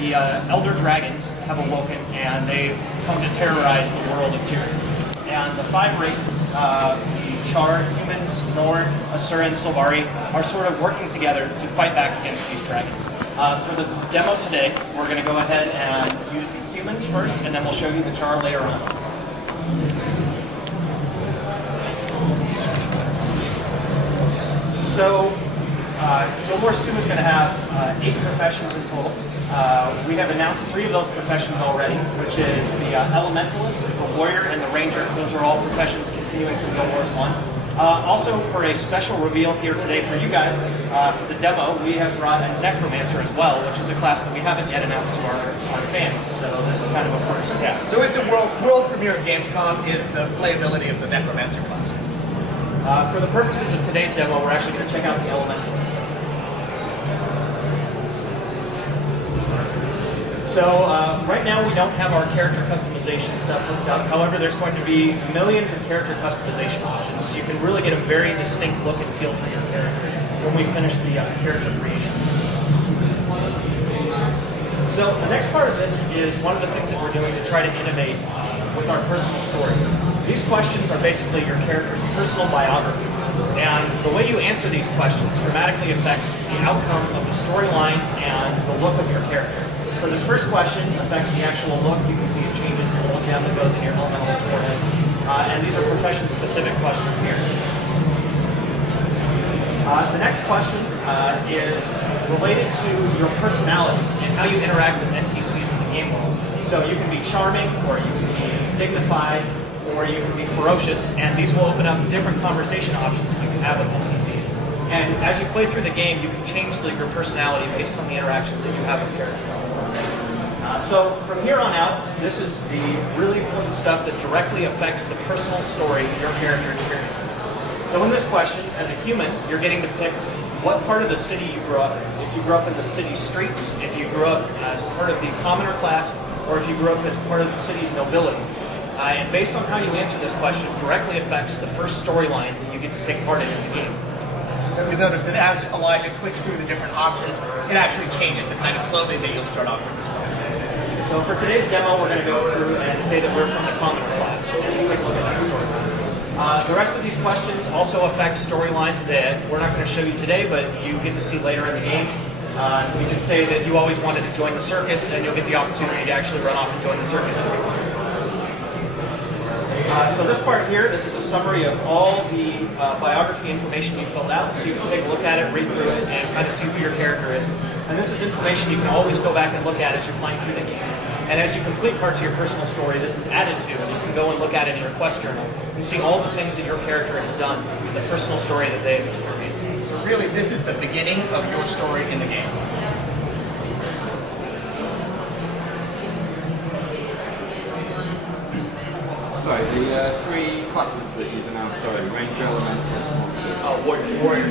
the elder dragons have awoken and they've come to terrorize the world of Tyrion. And the 5 races, the Charred, humans, Nord, Asura, and Sylvari, are sort of working together to fight back against these dragons. For the demo today, we're going to go ahead and use the humans first, and then we'll show you the Char later on. So, Guild Wars 2 is going to have 8 professions in total. We have announced 3 of those professions already, which is the Elementalist, the Warrior, and the Ranger. Those are all professions continuing from Guild Wars 1. Also, for a special reveal here today for you guys, for the demo, we have brought a Necromancer as well, which is a class that we haven't yet announced to our fans. So this is kind of a first. Yeah. So it's a world premiere at GamesCom is the playability of the Necromancer class. For the purposes of today's demo, we're actually going to check out the Elementalist. So right now we don't have our character customization stuff hooked up. However, there's going to be millions of character customization options, so you can really get a very distinct look and feel for your character when we finish the character creation. So the next part of this is one of the things that we're doing to try to innovate with our personal story. These questions are basically your character's personal biography. And the way you answer these questions dramatically affects the outcome of the storyline and the look of your character. So this first question affects the actual look. You can see it changes the little gem that goes in your Elementalist forehead. And these are profession-specific questions here. The next question is related to your personality and how you interact with NPCs in the game world. So you can be charming, or you can be dignified, or you can be ferocious, and these will open up different conversation options that you can have with NPCs. And as you play through the game, you can change your personality based on the interactions that you have with characters. So from here on out, this is the really important stuff that directly affects the personal story your character experiences. So in this question, as a human, you're getting to pick what part of the city you grew up in. If you grew up in the city streets, if you grew up as part of the commoner class, or if you grew up as part of the city's nobility. And based on how you answer this question, directly affects the first storyline that you get to take part in the game. We noticed that as Elijah clicks through the different options, it actually changes the kind of clothing that you'll start off with as well. So for today's demo, we're going to go through and say that we're from the commoner class. We'll take a look at that storyline. The rest of these questions also affect storyline that we're not going to show you today, but you get to see later in the game. You can say that you always wanted to join the circus, and you'll get the opportunity to actually run off and join the circus if you want. So this part here, this is a summary of all the biography information you filled out, so you can take a look at it, read through it, and kind of see who your character is. And this is information you can always go back and look at as you're playing through the game. And as you complete parts of your personal story, this is added to, and you can go and look at it in your quest journal and see all the things that your character has done, the personal story that they've experienced. So really, this is the beginning of your story in the game. Sorry, the 3 classes that you've announced already, Ranger, Elementalist, and Warrior.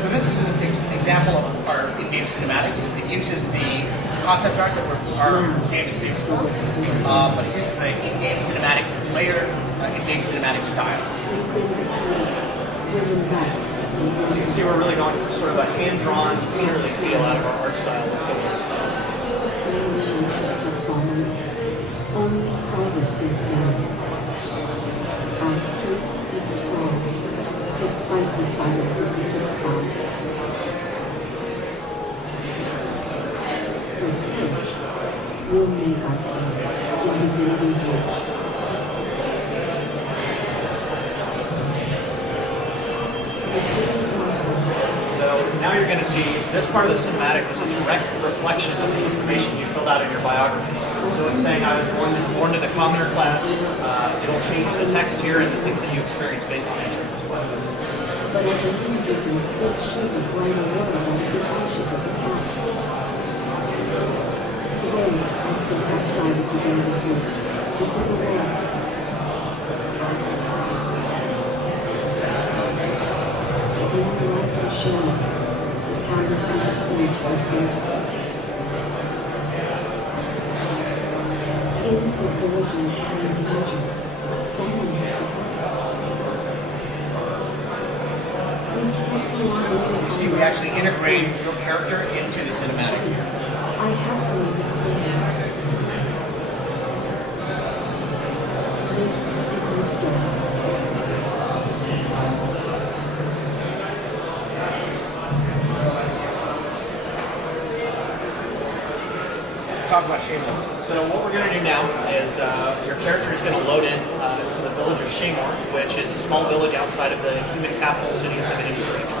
So this is an example of our in-game cinematics. It uses the concept art that our game is based on, but it uses an in-game cinematics layer, in-game cinematic style. So you can see we're really going for sort of a hand-drawn, painterly feel out of our art style with the Warrior style. Only harvesting stands. Our fruit is strong, despite the silence of the 6 gods. With courage, we'll make ourselves in divinity's wish. The city's marker. So now you're going to see this part of the cinematic is a direct reflection of the information you filled out in your biography. So it's saying I was born to the commoner class. It'll change the text here and the things that you experience based on answering those questions. But I believe you can still shape a brighter world out of the ashes of the past. Today, I step outside of the baby's roots to see the world. In the light of Shana, the town is under siege by centuries. Innocent villagers are in danger. Someone has to help. We You see, we actually integrate your character into the cinematic. I have to understand. This is my story. Let's talk about Shaymore. So what we're going to do now is your character is going to load in to the village of Shaymore, which is a small village outside of the human capital city of Divinity's Reach.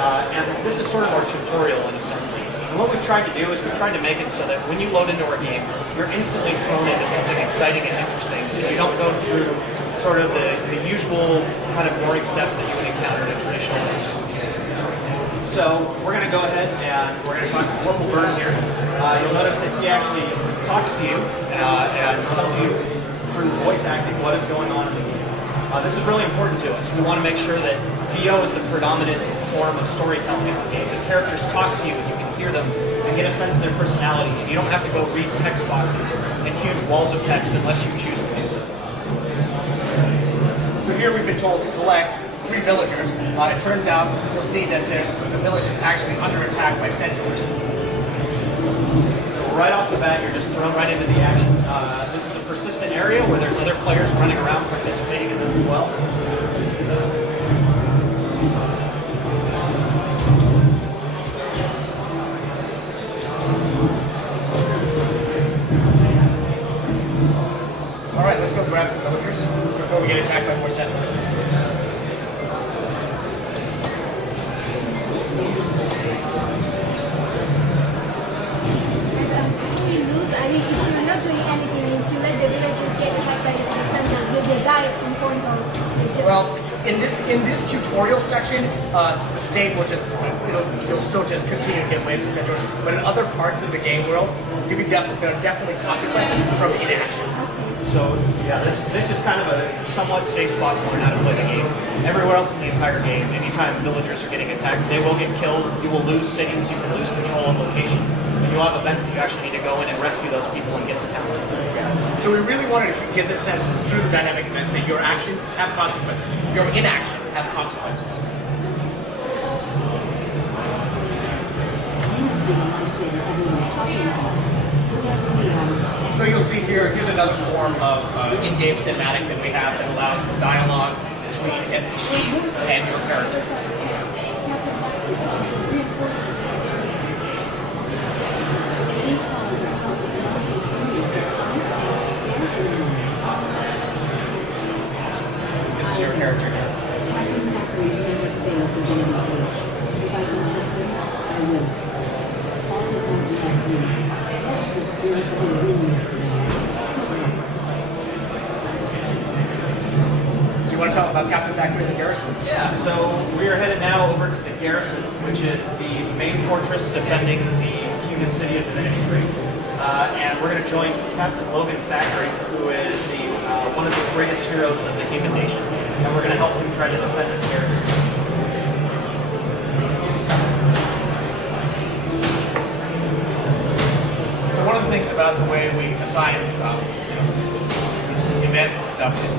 And this is sort of our tutorial in a sense. And what we've tried to do is we've tried to make it so that when you load into our game, you're instantly thrown into something exciting and interesting. You don't go through sort of the usual kind of boring steps that you would encounter in a traditional game. So we're going to go ahead and we're going to talk to the local bird here. You'll notice that he actually talks to you and tells you through voice acting what is going on in the game. This is really important to us. We want to make sure that VO is the predominant form of storytelling in the game. The characters talk to you and you can hear them and get a sense of their personality. And you don't have to go read text boxes and huge walls of text unless you choose to do so. So here we've been told to collect 3 villagers. It turns out you'll see that the village is actually under attack by centaurs. So right off the bat, you're just thrown right into the action. This is a persistent area where there's other players running around participating in this as well. All right, let's go grab some villagers before we get attacked by more centaurs. If you're not doing anything, if you let the villagers get attacked by the centaurs, will they die at some point or Well, in this tutorial section, the state will just you'll still just continue to get waves of centaurs. But in other parts of the game world, there are definitely consequences from inaction. So yeah, this is kind of a somewhat safe spot to learn how to play the game. Everywhere else in the entire game, anytime villagers are getting attacked, they will get killed. You will lose cities. You can lose control of locations. You'll have events that you actually need to go in and rescue those people and get the towns. So we really wanted to get the sense through the dynamic events that your actions have consequences. Your inaction has consequences. Use the emotion everyone's talking about. So you'll see here's another form of in-game cinematic that we have that allows for dialogue between NPCs and your character. So this is your character here. I can have reason to fail to gain research. If I can help him, I will. All is not messy. That's the spirit of the willingness So you want to talk about Captain Zachary and the garrison? Yeah, so we are headed now over to the garrison, which is the main fortress defending the human city of Divinity's Reach. And we're going to join Captain Logan Thackeray, who is one of the greatest heroes of the human nation. And we're going to help him try to defend this garrison. So one of the things about the way we assign these events and stuff is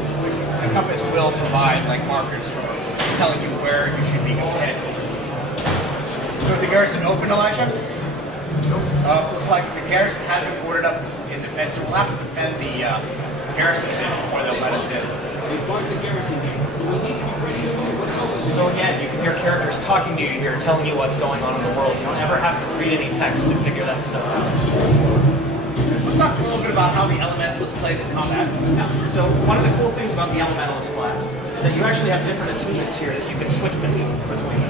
the compass will provide like markers for telling you where you should be headed towards. So is the garrison open, Elijah? Looks like the garrison has been boarded up in defense, so we'll have to defend the garrison a bit before they'll let us in. So again, you can hear characters talking to you here, telling you what's going on in the world. You don't ever have to read any text to figure that stuff out. Let's talk a little bit about how the Elementalist plays in combat. So one of the cool things about the Elementalist class is that you actually have different attunements here that you can switch between.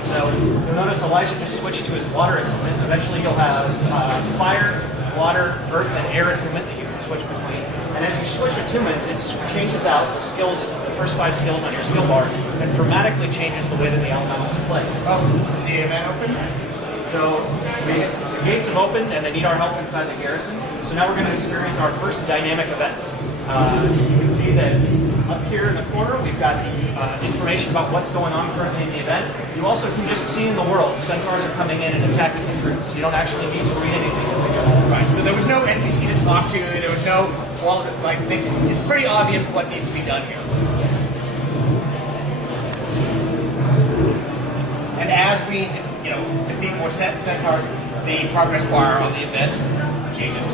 So you'll notice Elijah just switched to his water attunement. Eventually you'll have fire, water, earth, and air attunement that you can switch between. And as you switch attunements, it changes out the skills, the first 5 skills on your skill bar, and dramatically changes the way that the Elementalist plays. Oh, is the event open? So the gates have opened and they need our help inside the garrison. So now we're going to experience our first dynamic event. You can see that up here in the corner we've got the information about what's going on currently in the event. You also can just see in the world centaurs are coming in and attacking the troops. You don't actually need to read anything. Right. So there was no NPC to talk to. There was no it's pretty obvious what needs to be done here. as we defeat more centaurs, the progress bar on the event changes.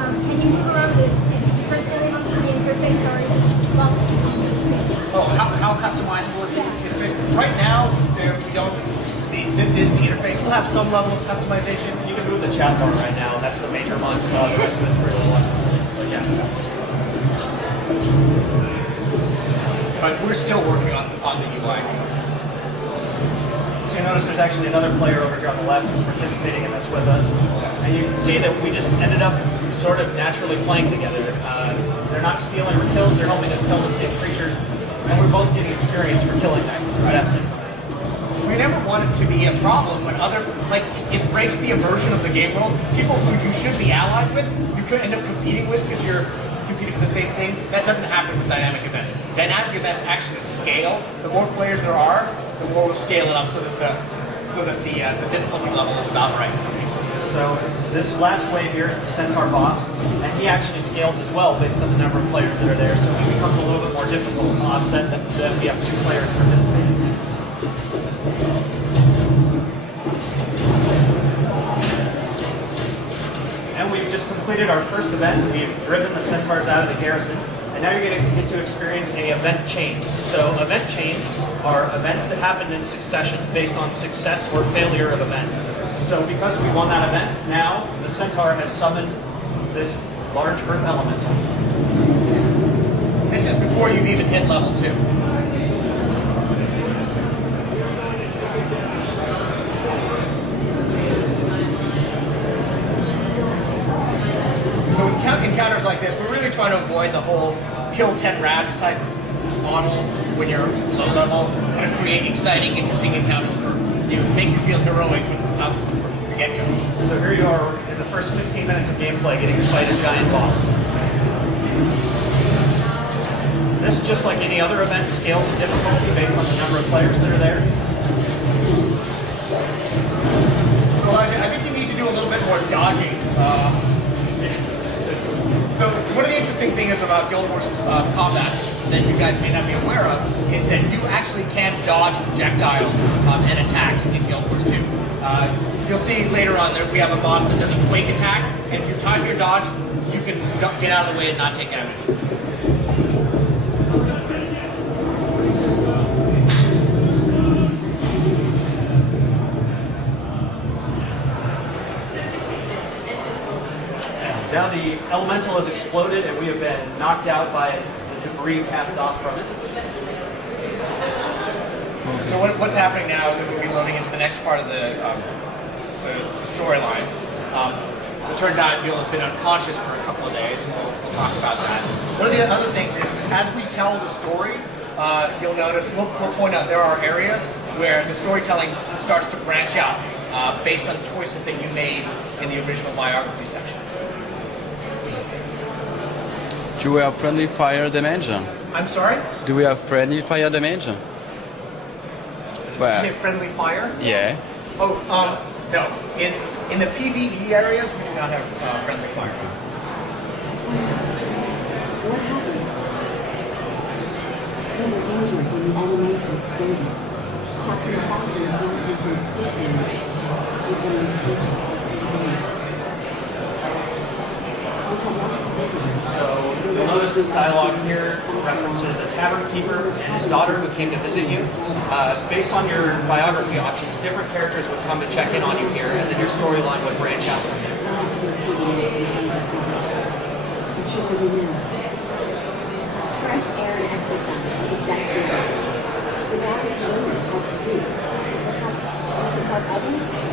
Can you move around the different elements in the interface, or is it locked on the screen? Oh, how customizable is the interface? Right now, we don't. This is the interface. We'll have some level of customization. You can move the chat bar right now. That's the major one. The rest of it's pretty low. But yeah. But we're still working on the UI. So you notice there's actually another player over here on the left who's participating in this with us. And you can see that we just ended up sort of naturally playing together. They're not stealing our kills, they're helping us kill the same creatures. And we're both getting experience for killing them right at the same time. We never want it to be a problem when it breaks the immersion of the game world. People who you should be allied with, you could end up competing with because you're competing for the same thing. That doesn't happen with dynamic events. Dynamic events actually scale. The more players there are, the more we'll scale it up so that the difficulty level is about right. So this last wave here is the Centaur boss, and he actually scales as well based on the number of players that are there, so he becomes a little bit more difficult to offset that we have 2 players participating. And we've just completed our first event. We've driven the centaurs out of the garrison, and now you're going to get to experience an event change. So event change are events that happen in succession based on success or failure of event. So because we won that event, now the centaur has summoned this large earth elemental. This is before you've even hit level 2. So with encounters like this, we're really trying to avoid the whole kill 10 rats type model when you're low level, and create exciting, interesting encounters for make you feel heroic from the get-go. So here you are in the first 15 minutes of gameplay getting to fight a giant boss. This, just like any other event, scales in difficulty based on the number of players that are there. So Elijah, I think you need to do a little bit more dodging. So one of the interesting things about Guild Wars combat that you guys may not be aware of is that you actually can dodge projectiles and attacks in Guild Wars 2. You'll see later on that we have a boss that does a quake attack, and if you time your dodge, you can get out of the way and not take damage. Now the elemental has exploded and we have been knocked out by the debris cast off from it. So what's happening now is that we'll be loading into the next part of the storyline. It turns out you'll have been unconscious for a couple of days, and we'll talk about that. One of the other things is, as we tell the story, you'll notice, we'll point out there are areas where the storytelling starts to branch out based on choices that you made in the original biography section. Do we have friendly fire dimension? I'm sorry? Do we have friendly fire dimension? Did you say friendly fire? Yeah. Oh, no. In the PvE areas, we do not have friendly fire. What happened? They were injured when the elemental exploded. Captain Falcon and one had been personally with them in cages for 3 days. We had lots of visitors. So you'll notice this dialogue here references a tavern keeper and his daughter who came to visit you. Based on your biography options, different characters would come to check in on you here, and then your storyline would branch out from there. Fresh air and exercise are the best way. But that is the only help to do. Perhaps you can help others?